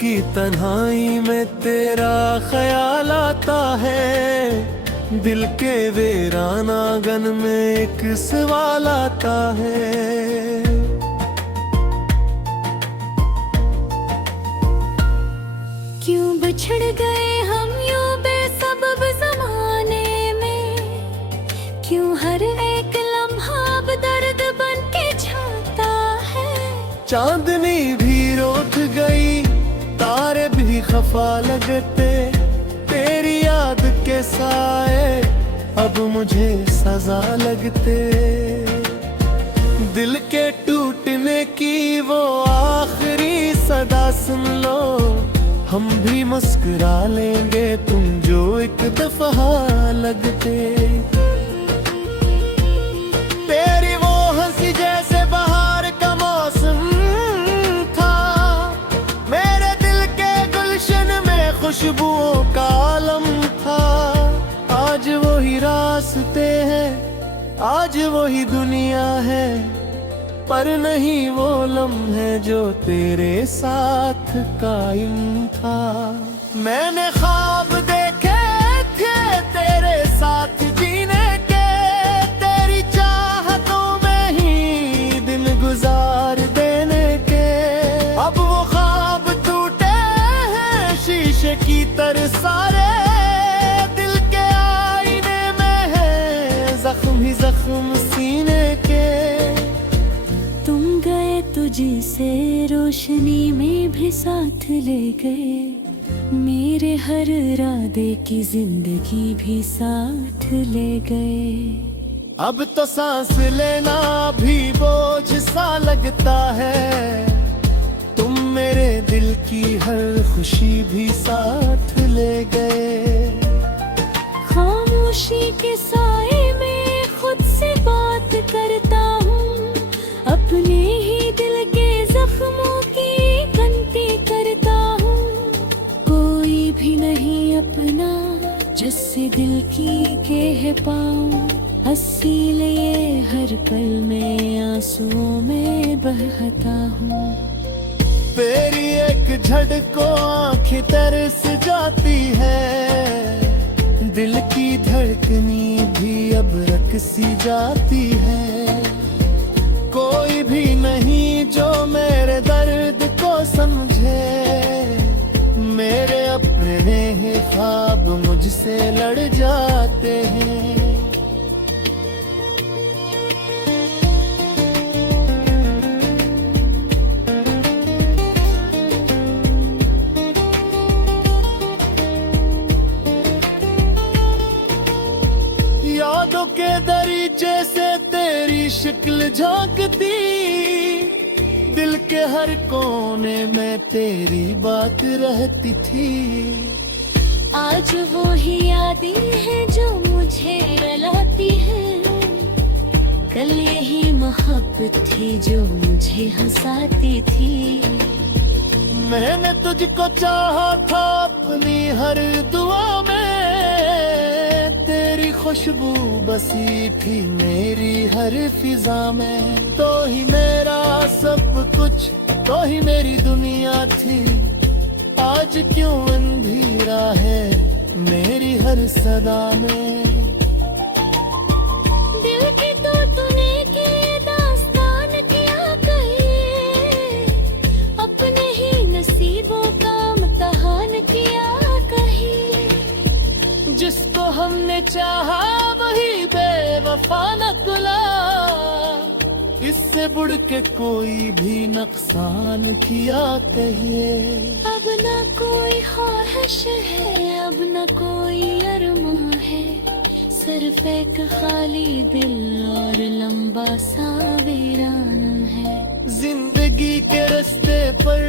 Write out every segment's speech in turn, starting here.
की तन्हाई में तेरा ख्याल आता है। दिल के वीरान आंगन में एक सवाल आता है। क्यों बिछड़ गए हम यूं बेसबब ज़माने में, क्यों हर एक लम्हा अब दर्द बन के छाता है। चांदनी भी रोक गई, तारे भी खफा लगते, तेरी याद के साए अब मुझे सजा लगते। दिल के टूटने की वो आखिरी सदा सुन लो, हम भी मुस्कुरा लेंगे तुम जो एक दफा लगते। तेरी वो हंसी जैसे बहार का मौसम था, मेरे दिल के गुलशन में खुशबुओं का आलम था। आज वही रास्ते हैं, आज वही दुनिया है, पर नहीं वो लम्हे जो तेरे साथ कायम था। मैंने ख्वाब देखे थे तेरे साथ जीने के, तेरी चाहतों में ही दिन गुजार देने के। अब वो ख्वाब टूटे हैं शीशे की तरह सारे, दिल के आईने में है जख्म ही जख्म सीने के। तुम गए तो जिसे रोशनी में भी साथ ले गए, मेरे हर इरादे की जिंदगी भी साथ ले गए। अब तो सांस लेना भी बोझ सा लगता है, तुम मेरे दिल की हर खुशी भी साथ ले गए। खामोशी के साए में खुद से बात करता हूँ, अपने ही दिल के जख्मों की गिनती करता हूँ। कोई भी नहीं अपना जिससे दिल की कह पाऊँ, इसीलिए हर पल में आंसुओं में बहता हूँ। तेरी एक झड़को आँखें तरस जाती है, दिल की धड़कनी भी अब रकसी जाती है। कोई भी नहीं जो मेरे दर्द को समझे, मेरे अपने ही ख्वाब मुझसे लड़ जाते हैं। यादों के दरीचे से तेरी शिक्ल झांकती, दिल के हर कोने में तेरी बात रहती थी। आज वो ही यादें हैं जो मुझे रुलाती हैं, कल यही मोहब्बत थी जो मुझे हंसाती थी। मैंने तुझको चाहा था अपनी हर दुआ में, तेरी खुशबू बसी थी मेरी हर फिजा में। तो ही मेरा सब कुछ, तो ही मेरी दुनिया थी, आज क्यों अंधेरा है मेरी हर सदा में। दिल की तो तूने की दास्तान किया कहीं, अपने ही नसीबों का इम्तिहान किया कहीं। जिसको हमने चाहा वही बेवफा निकला, इससे बढ़ के कोई भी नुकसान किया कहिए। अब न कोई ख्वाहिश है, अब न कोई अरमां है, सिर्फ एक खाली दिल और लंबा सा वीरान है। जिंदगी के रास्ते पर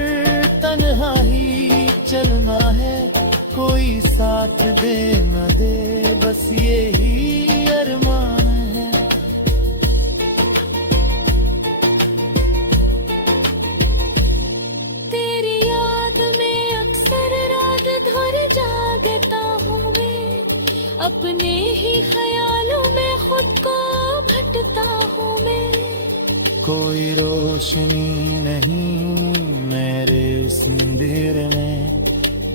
तन्हा ही चलना है, कोई साथ दे न दे बस ये ही अरमान है। तेरी याद में अक्सर रात भर जागता हूँ मैं, अपने ही ख्यालों में खुद को भटकता हूँ मैं। कोई रोशनी नहीं मेरे इस अंधेरे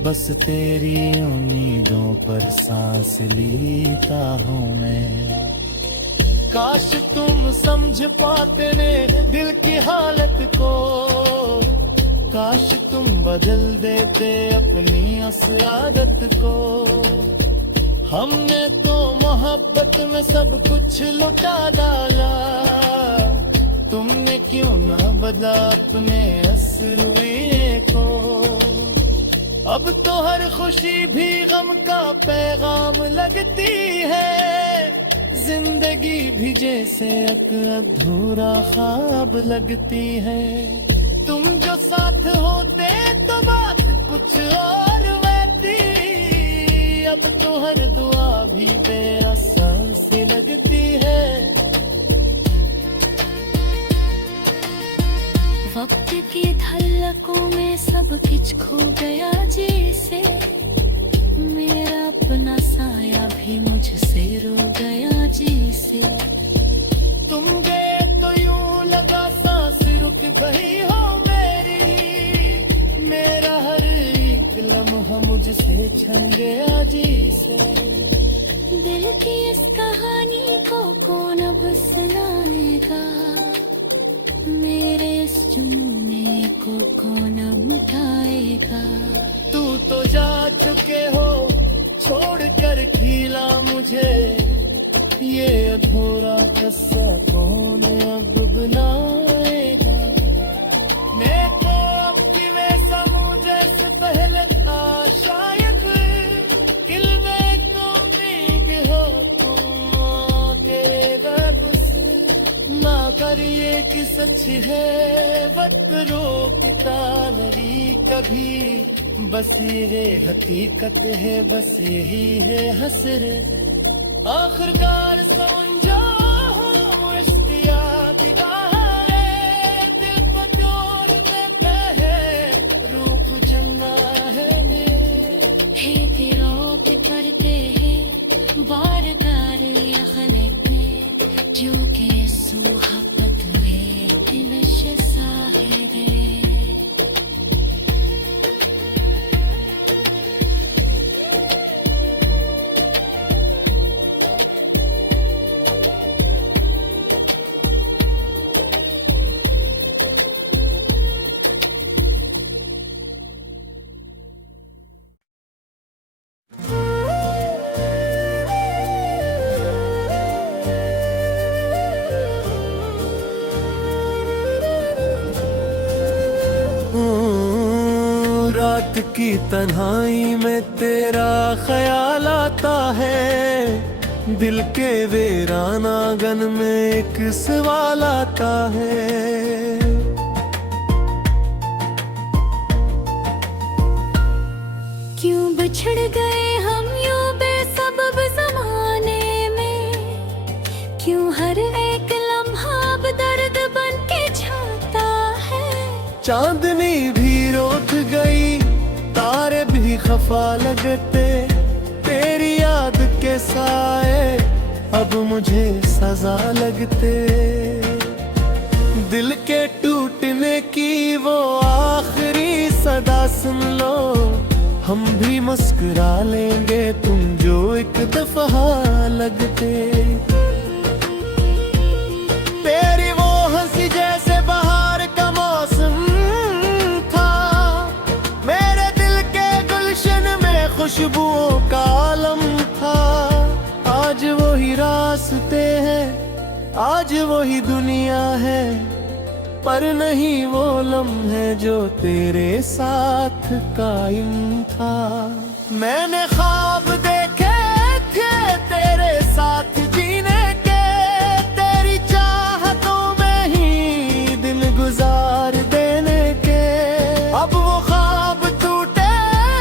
बस तेरी उम्मीदों पर सांस लेता हूँ मैं। काश तुम समझ पाते ने दिल की हालत को, काश तुम बदल देते अपनी उस आदत को। हमने तो मोहब्बत में सब कुछ लुटा डाला, तुमने क्यों ना बदला अपने असरुए को। अब तो हर खुशी भी गम का पैगाम लगती है, जिंदगी भी जैसे एक अधूरा ख्वाब लगती है। तुम जो साथ होते तो बात कुछ और रहती, अब तो हर दुआ भी बेअसर सी लगती है। वक्त की धलकों में सब कुछ खो गया जैसे, मेरा अपना साया भी मुझसे रो गया जैसे। तुम गए तो यूं लगा सांस रुक गई हो मेरी, मेरा हर एक लम्हा मुझसे छन गया जैसे। दिल की इस कहानी को कौन अब सुनाएगा, मेरे इस जुनून को कौन अब मिटाएगा। तू तो जा चुके हो छोड़ कर खिला मुझे, ये अधूरा किस्सा कौन अब बनाएगा। मैं तो अब की वैसा मुझे से पहले था शायद, दिल में तुम भीग हो तुम के दर्द से। ना कर ये कि सच है वक्त रोकता नहीं कभी, बस ये हकीकत है बस यही है हसरे। आखिरकार समझा हूँ इश्तियाक की कहानी, दिल को जोड़ देता है रूप जन्ना है मेरे। हे तेरों पे करते हैं बार बार यखनक में, जो के सुहाबत है दिल शाहिद। रात की तन्हाई में तेरा ख्याल आता है, दिल के वीराना गन में एक सवाल आता है। क्यों बिछड़ गए हम यूं बेसबब जमाने में, क्यों हर एक लम्हा अब दर्द बन के छाता है। चांदनी भी रोक गई तारे भी खफा लगते, तेरी याद के साए अब मुझे सजा लगते। दिल के टूटने की वो आखिरी सदा सुन लो, हम भी मुस्कुरा लेंगे तुम जो एक दफा लगते। तेरी वो हंसी जैसे बहार का मौसम था, मेरे दिल के गुलशन में खुशबुओं का आलम था। आज वही रास्ते हैं आज वही दुनिया है, पर नहीं वो लम्हे जो तेरे साथ कायम था। मैंने ख्वाब देखे थे तेरे साथ जीने के, तेरी चाहतों में ही दिन गुजार देने के। अब वो ख्वाब टूटे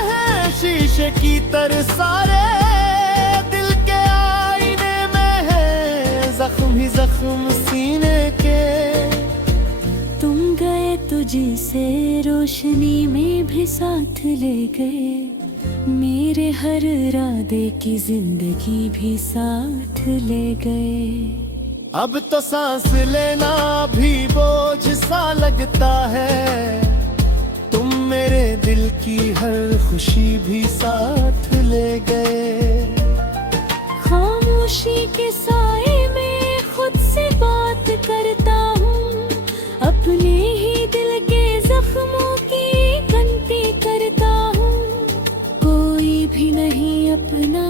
हैं शीशे की तरह सारे, दिल के आईने में है जख्म ही जख्म सीने के। तुम गए तो जिसे रोशनी में भी साथ ले गए, मेरे हर इरादे की जिंदगी भी साथ ले गए। अब तो सांस लेना भी बोझ सा लगता है, तुम मेरे दिल की हर खुशी भी साथ ले गए। खामोशी के साए में खुद से बात करता हूँ, अपने ही दिल के जख्मों की गिनती करता हूँ। कोई भी नहीं अपना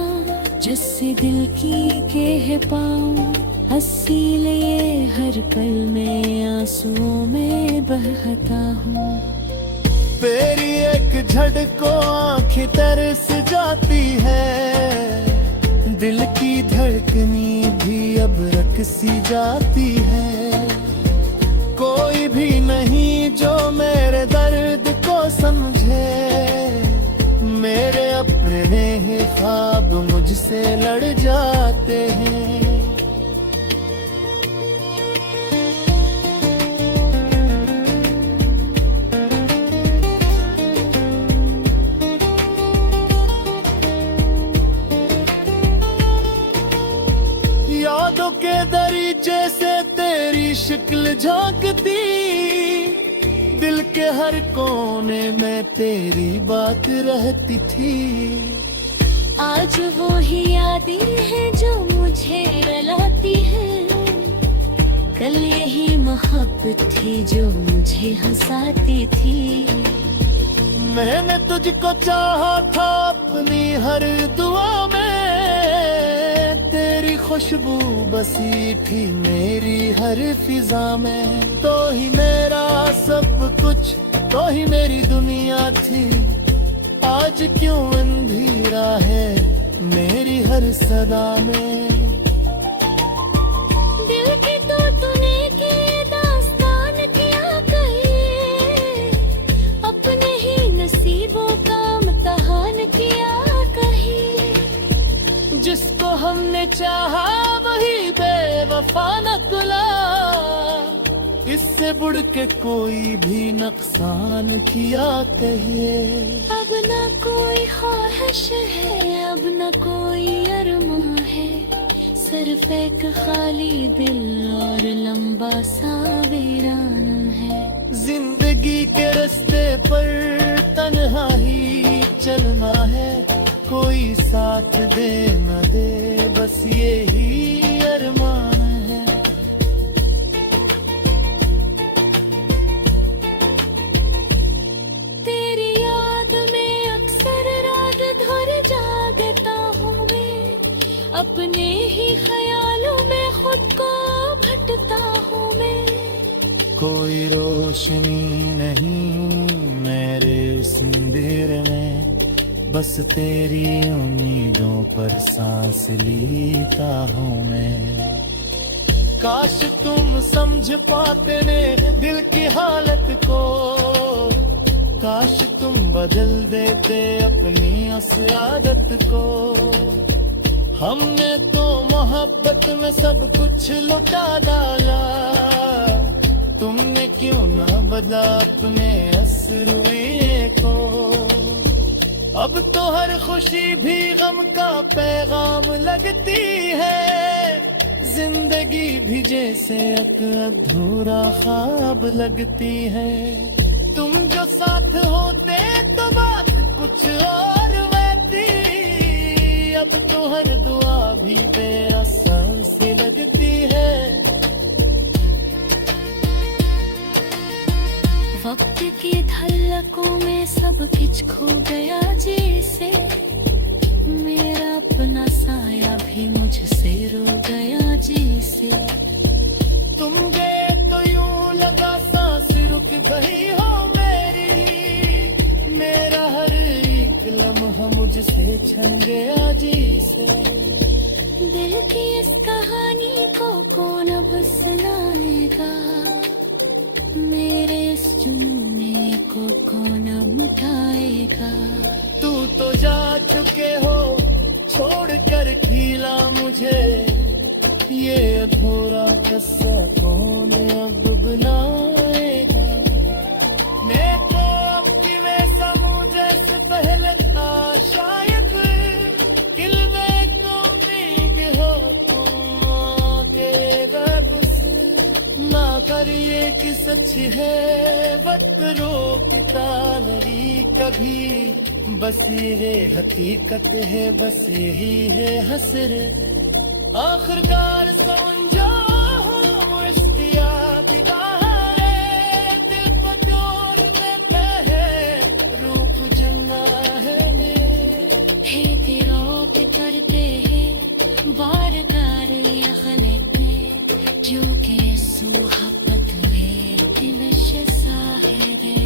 जिससे दिल की कह पाऊँ, इसीलिए हर पल में आंसुओं में बहता हूँ। तेरी एक झड़को आंखें तरस जाती है, दिल की धड़कनी भी अब रकसी जाती है। कोई भी नहीं जो मेरे दर्द को समझे, मेरे अपने ही ख्वाब मुझसे लड़ जाते हैं। यादों के दरीचे से तेरी शिक्ल झांकती, दिल के हर कोने में तेरी बात रहती थी। आज वो ही यादें हैं जो मुझे रुलाती हैं, कल यही मोहब्बत थी जो मुझे हंसाती थी। मैंने तुझको चाहा था अपनी हर दुआ में, तेरी खुशबू बसी थी मेरी हर फिजा में। तो ही मेरा सब कुछ, तो ही मेरी दुनिया थी। आज क्यों अंधेरा है मेरी हर सदा में। दिल की तो तूने की दास्तान किया कहीं, अपने ही नसीबों का इम्तिहान किया कहीं। जिसको हमने चाहा वही बेवफा निकला, इससे बढ़ के कोई भी नुकसान किया कहिए। अब न कोई ख्वाहिश है, अब न कोई अरमां है, सिर्फ एक खाली दिल और लंबा सा वीरान है। जिंदगी के रास्ते पर तन्हा ही चलना है, कोई साथ दे न दे बस ये ही अरमान है। तेरी याद में अक्सर रात भर जागता हूँ मैं, अपने ही ख्यालों में खुद को भटकता हूँ मैं। कोई रोशनी नहीं मेरे इस अंधेरे में, बस तेरी उम्मीदों पर सांस लेता हूँ मैं। काश तुम समझ पाते ने दिल की हालत को, काश तुम बदल देते अपनी उस आदत को। हमने तो मोहब्बत में सब कुछ लुटा डाला, तुमने क्यों ना बदला अपने असरुए को। अब तो हर खुशी भी गम का पैगाम लगती है, जिंदगी भी जैसे एक अधूरा ख्वाब लगती है। तुम जो साथ होते तो बात कुछ और रहती, अब तो हर दुआ भी बेअसर सी लगती है। वक्त की धलकों में सब कुछ खो गया जैसे, मेरा अपना साया भी मुझसे रो गया जैसे। तुम गए तो यूं लगा सांस रुक गई हो मेरी, मेरा हर एक लम्हा मुझसे छन गया जैसे। दिल की इस कहानी को कौन अब सुनाएगा, मेरे इस जुनून को कौन अब उठाएगा। तू तो जा चुके हो छोड़ कर खिला मुझे, ये अधूरा किस्सा कौन अब बनाएगा। मैं तो अब की वैसा मुझे से पहले था शायद, दिल में तो भीग हो तुम के दर्द से ना कर यार ये कि सच है वक्त रोकता नहीं कभी, बस ये हकीकत है, बस यही है हसरे। आखिरकार समझा हूँ इश्तियाक का है, दिल को जोर देता है, रूप जलना है मेरे। है तेरों के करते हैं बार बार या गलत में, जो के सुहाबत है दिल शाहिद है।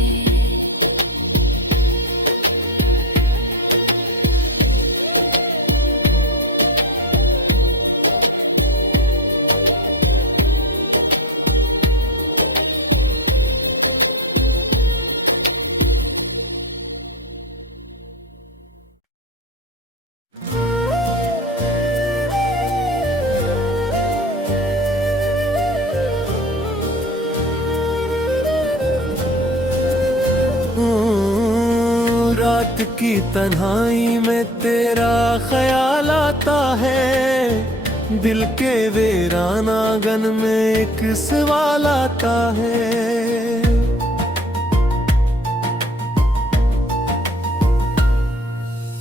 रात की तन्हाई में तेरा ख्याल आता है, दिल के वीराना गन में एक सवाल आता है।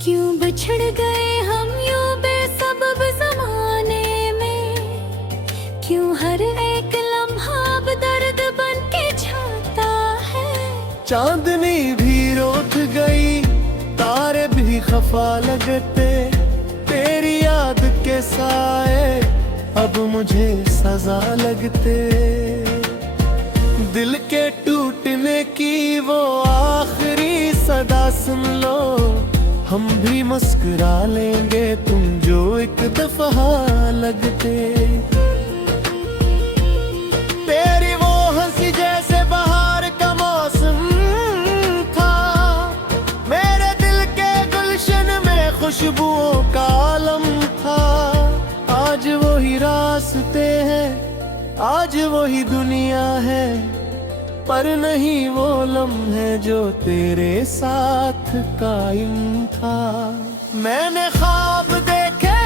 क्यों बिछड़ गए हम यूं बेसबब जमाने में, क्यों हर एक लम्हा अब दर्द बन के छाता है। चांदनी भी रोक गई, तारे भी खफा लगते, तेरी याद के साए अब मुझे सजा लगते। दिल के टूटने की वो आखिरी सदा सुन लो, हम भी मुस्कुरा लेंगे तुम जो एक दफा लगते। तेरी वो हंसी जैसे बहार का मौसम था, मेरे दिल के गुलशन में खुशबुओं का आलम था। आज वही रास्ते हैं, आज वही दुनिया है, पर नहीं वो लम्हे जो तेरे साथ कायम था। मैंने ख्वाब देखे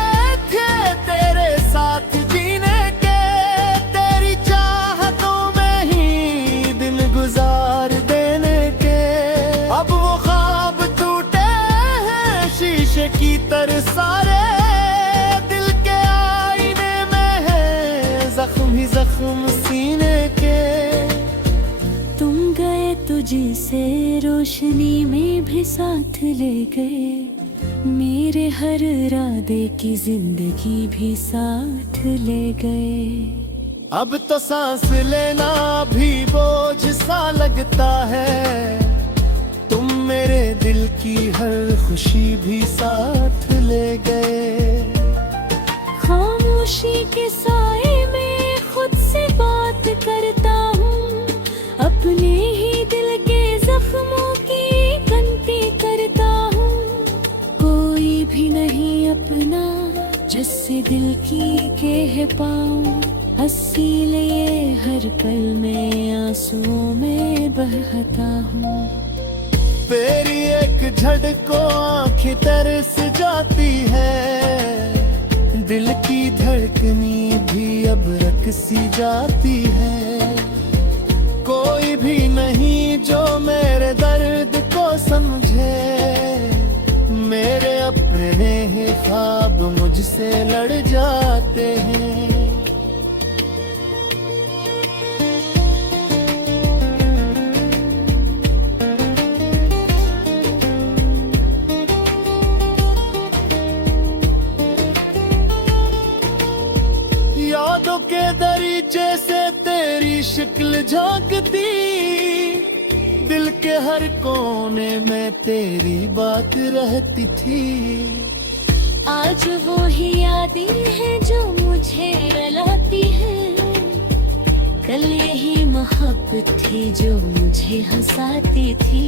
थे तेरे साथ जीने के, तेरी चाहतों में ही दिन गुजार देने के। अब वो ख्वाब टूटे हैं शीशे की तरह सारे, दिल के आईने में है जख्म ही जख्म सीने के। तुम गए तो जिसे रोशनी में भी साथ ले गए, मेरे हर इरादे की जिंदगी भी साथ ले गए। अब तो सांस लेना भी बोझ सा लगता है, तुम मेरे दिल की हर खुशी भी साथ ले गए। खामोशी के साए में खुद से बात करता हूँ, अपने ही दिल के जख्मों की गिनती करता हूँ। कोई भी नहीं अपना जिससे दिल की कह पाऊँ, इसीलिए हर पल में आंसुओं में बहता हूँ। तेरी एक झड़को आंखें तरस जाती है, दिल की धड़कनी भी अब रकसी जाती है। कोई भी नहीं जो मेरे दर्द को समझे, मेरे अपने ही ख्वाब मुझसे लड़ जाते हैं। यादों के दरीचे से तेरी शिक्ल झांकती, दिल के हर कोने में तेरी बात रहती थी। आज वो ही यादें हैं जो मुझे रुलाती हैं, कल यही मोहब्बत थी जो मुझे हंसाती थी।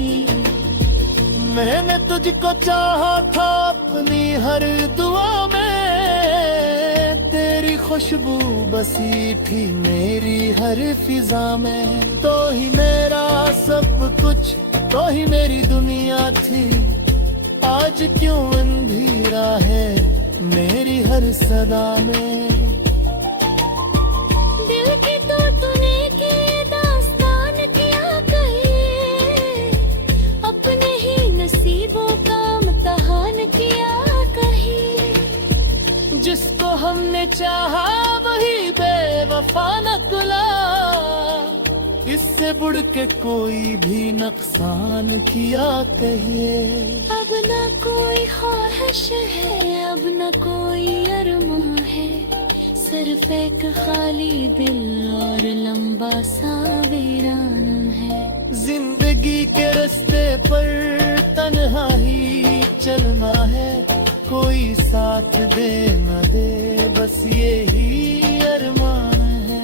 मैंने तुझको चाहा था अपनी हर दुआ में, तेरी खुशबू बसी थी मेरी हर फिजा में। तो ही मेरा सब कुछ, तो ही मेरी दुनिया थी। आज क्यों अंधेरा है मेरी हर सदा में। दिल की तो तूने की हमने चाहा वही बेवफा निकला, इससे बढ़ के कोई भी नुकसान किया कहिए। अब न कोई ख्वाहिश है, अब न कोई अरमां है, सिर्फ एक खाली दिल और लंबा सा वीरान है। जिंदगी के रास्ते पर तन्हा ही चलना है, कोई साथ दे न दे बस यही अरमान है।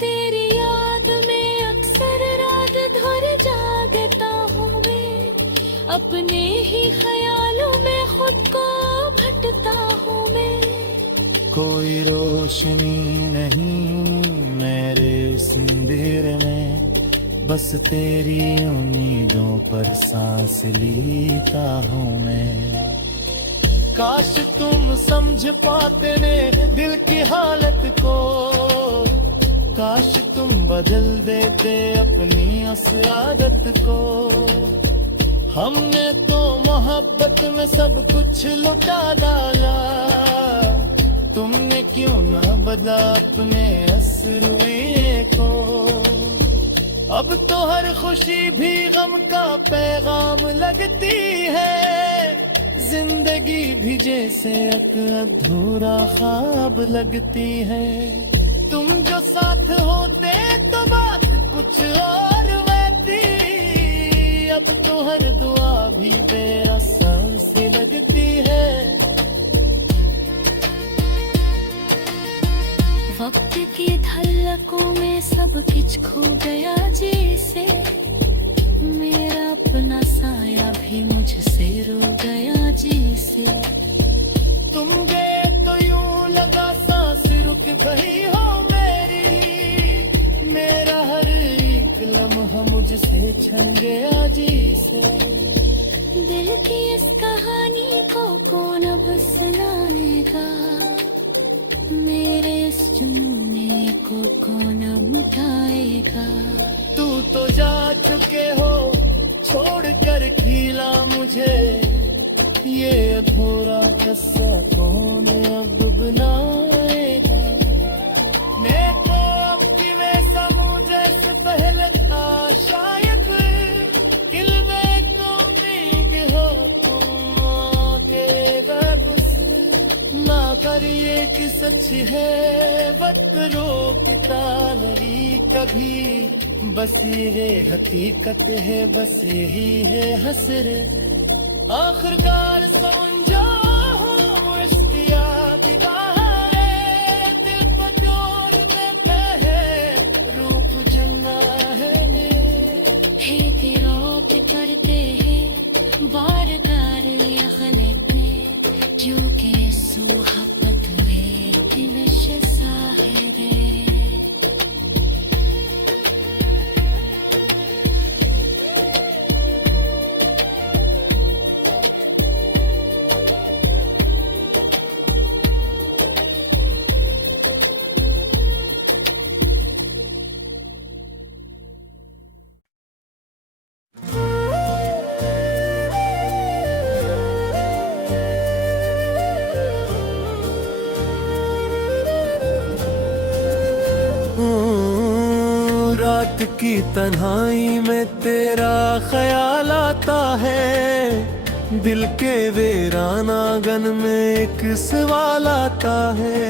तेरी याद में अक्सर रात भर जागता हूँ मैं, अपने ही ख्यालों में खुद को भटकता हूँ मैं। कोई रोशनी नहीं मेरे इस अंधेरे में, बस तेरी उम्मीदों पर सांस लेता हूँ मैं। काश तुम समझ पाते ने दिल की हालत को, काश तुम बदल देते अपनी उस आदत को। हमने तो मोहब्बत में सब कुछ लुटा डाला, तुमने क्यों ना बदला अपने असरुए को। अब तो हर खुशी भी गम का पैगाम लगती है, जिंदगी भी जैसे एक अधूरा ख्वाब लगती है। तुम जो साथ होते तो बात कुछ और रहती, अब तो हर दुआ भी बेअसर सी लगती है। वक्त की धलकों में सब कुछ खो गया जैसे, मेरा अपना साया भी मुझसे रो गया जैसे। तुम गए तो यूं लगा सांस रुक गई हो मेरी, मेरा हर एक लम्हा मुझसे छन गया जैसे। दिल की इस कहानी को कौन अब सुनाएगा, मेरे इस जुनून को कौन मिटाएगा। तू तो जा चुके हो छोड़ कर खिला मुझे, ये अधूरा किस्सा कौन अब बनाएगा। मैं तो अब की वैसा मुझे से पहले था शायद, दिल में तुम भीग हो तुम तेरा कुछ ना करिए कि सच है वक्त रोकता नहीं कभी, बस ये हकीकत है बस यही है हसरे। आखिरकार समझा हूँ इश्तियाक का है, दिल पर जोर देता है रूप जलना है ने। हे तेरा पे करते हैं बार बार ये गलत में, जो के मोहब्बत में दिल शाहिद है। रात की तन्हाई में तेरा ख्याल आता है, दिल के वीरान आंगन में एक सवाल आता है।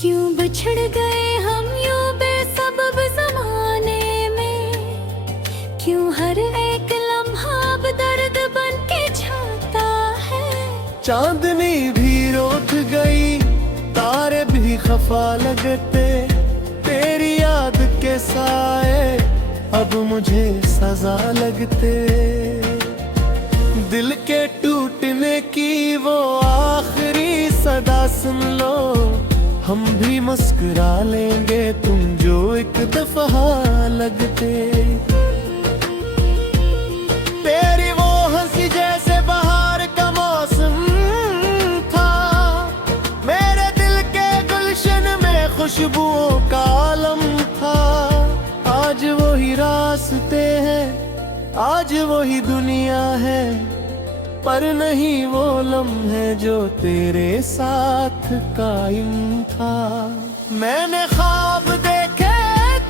क्यों बिछड़ गए हम यूं बेसबब जमाने में, क्यों हर एक लम्हा अब दर्द बन के छाता है। चांदनी भी रोक गई तारे भी खफा लगते, तेरी याद के साए अब मुझे सजा लगते। दिल के टूटने की वो आखिरी सदा सुन लो, हम भी मुस्कुरा लेंगे तुम जो एक दफा लगते। तेरी वो हंसी जैसे बहार का मौसम था, मेरे दिल के गुलशन में खुशबुओं का आलम था। आज वही दुनिया है पर नहीं वो लम्हे जो तेरे साथ कायम था। मैंने ख्वाब देखे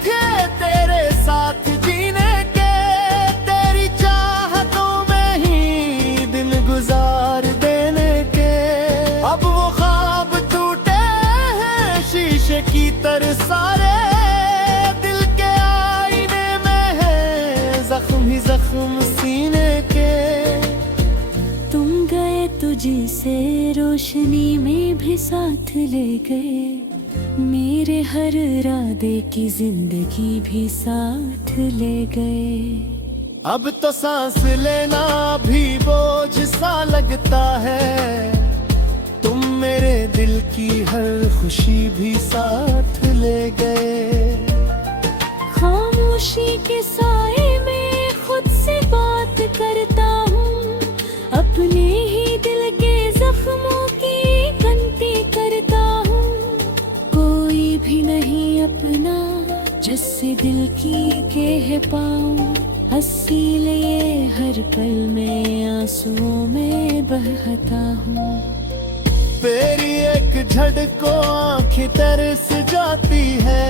थे तेरे साथ जीने के, तेरी चाहतों में ही दिन गुजार देने के। अब वो ख्वाब टूटे हैं शीशे की तरह सारे, दिल के आईने में है जख्म ही जख्म सीने के। तुम गए तो जिसे रोशनी में भी साथ ले गए, मेरे हर इरादे की जिंदगी भी साथ ले गए। अब तो सांस लेना भी बोझ सा लगता है, तुम मेरे दिल की हर खुशी भी साथ ले गए। खामोशी के साए में खुद से बात करता हूँ, अपने ही दिल के जख्मों की गिनती करता हूँ। कोई भी नहीं अपना जिससे दिल की कह पाऊँ, इसीलिए हर पल में आंसुओं में बहता हूँ। तेरी एक झड़को आंखें तरस जाती है,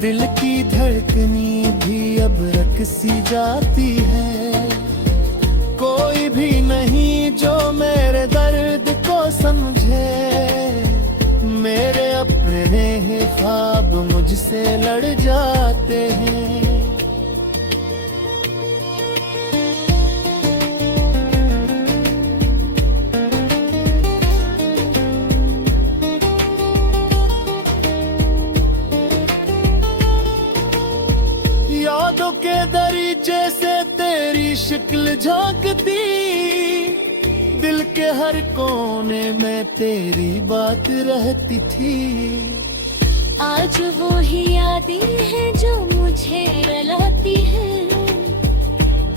दिल की धड़कनी भी अब रकसी जाती है। कोई भी नहीं जो मेरे दर्द को समझे, मेरे अपने ही ख्वाब मुझसे लड़ जाते हैं। यादों के दरीचे से तेरी शिक्ल झांकती, दिल के हर कोने में तेरी बात रहती थी। आज वो ही यादें हैं जो मुझे रुलाती हैं,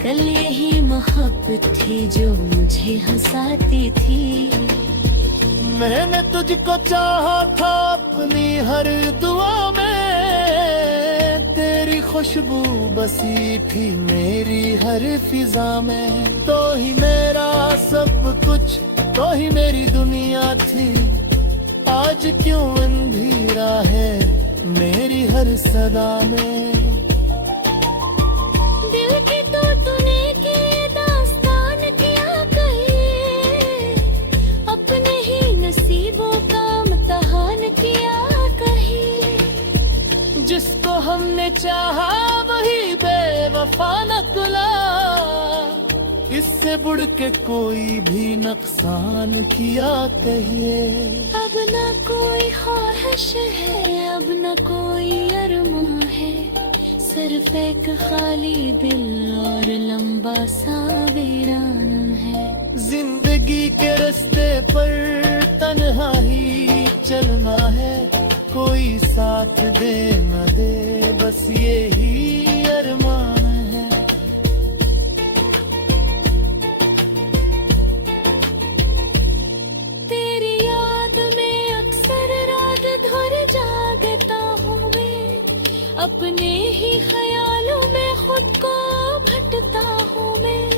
कल यही मोहब्बत थी जो मुझे हंसाती थी। मैंने तुझको चाहा था अपनी हर दुआ में, तेरी खुशबू बसी थी मेरी हर फिजा में। तो ही मेरा सब कुछ, तो ही मेरी दुनिया थी। आज क्यों अंधेरा है मेरी हर सदा में। दिल की तो तूने की दास्तान किया कहीं, अपने ही नसीबों का इम्तिहान किया कहीं। जिसको हमने चाहा वही बेवफा निकला, इससे बढ़ के कोई भी नुकसान किया कहिए। अब न कोई ख्वाहिश है, अब न कोई अरमां है, सिर्फ एक खाली दिल और लंबा सा वीरान है। जिंदगी के रास्ते पर तन्हा ही चलना है, कोई साथ दे न दे बस यही अरमान है। तेरी याद में अक्सर रात भर जागता हूँ मैं, अपने ही ख्यालों में खुद को भटकता हूँ मैं।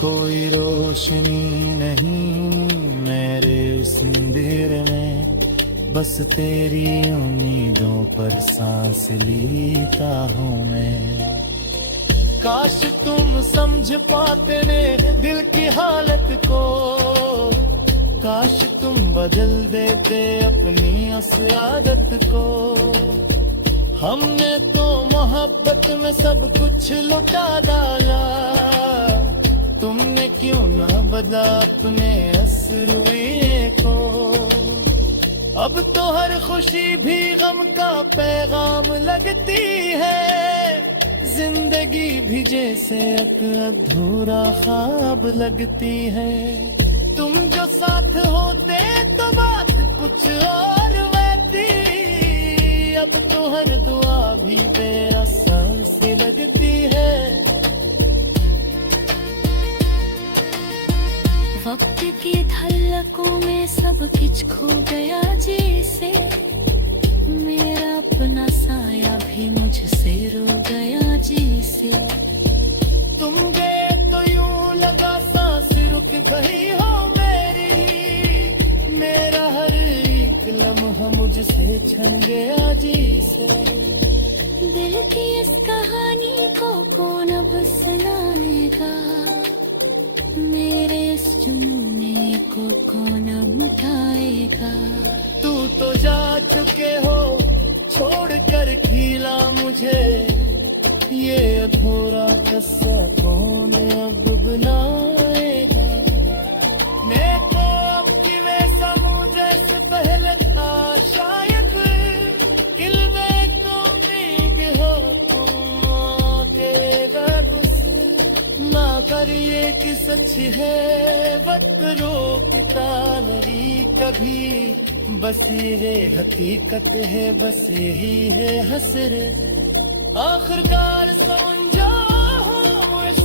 कोई रोशनी नहीं मेरे इस अंधेरे में, बस तेरी उम्मीदों पर सांस लेता हूँ मैं। काश तुम समझ पाते ने दिल की हालत को, काश तुम बदल देते अपनी उस आदत को। हमने तो मोहब्बत में सब कुछ लुटा डाला, तुमने क्यों ना बदला अपने असरुए को। अब तो हर खुशी भी गम का पैगाम लगती है, जिंदगी भी जैसे एक अधूरा ख्वाब लगती है। तुम जो साथ होते तो बात कुछ और रहती, अब तो हर दुआ भी बेअसर सी लगती है। वक्त की धलकों में सब कुछ खो गया जैसे, मेरा अपना साया भी मुझसे रो गया जैसे। लम्हा मुझसे छन गया जी से। दिल की इस कहानी को कौन अब सुनाएगा, मेरे इस जुनून को कौन अब मिटाएगा। तू तो जा चुके हो छोड़ कर खिला मुझे, ये अधूरा किस्सा कौन अब बनाएगा। मैं तो अब की वैसा हूँ जैसे पहले था शायद, दिल में तुम भीग हो तुम तेरा कुछ ना कर, ये कि सच है वक्त रोकता लड़ी कभी, बस ये हकीकत है बस यही है हसरत। आखिरकार समझा हूँ इस